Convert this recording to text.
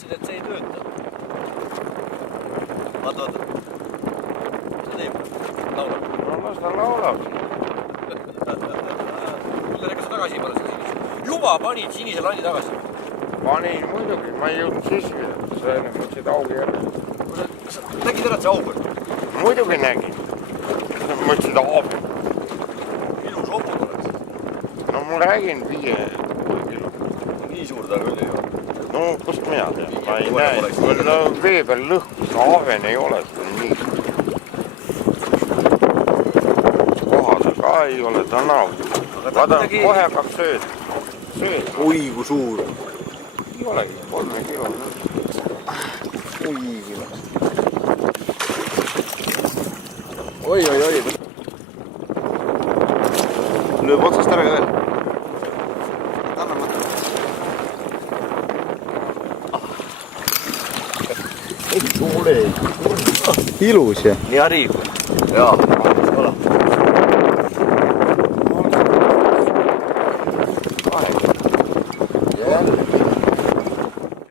mõtlesin, et see ei tööta. Vaata. See teeb. Laulab. No las ta laulab. Kuule, ega sa tagasi ei pane seda sinise. Juba panid sinise landi tagasi. Panin muidugi, ma ei jõudnud sisse. Sa enne mõtlesid augi ära. Kas sa nägid ära, et see aug on? Muidugi nägin. Sa mõtlesid augi. Ilus hobud oleks. No ma räägin 5 kilo. Nii suur ta küll ei ole. No kust mina tean? Ma ei näe. No vee peal lõhkus, ahven ei ole seda nii. Kohasel ka ei ole, ta on augi. Vaata, kohe hakkab sööd. Oi, kui suur. Ei olegi, 3 kilo. Oi, kilo. Oi. Lööb otsast ära ka veel. Anna mõtle. Ilus jah. Nii hariib. Jaa.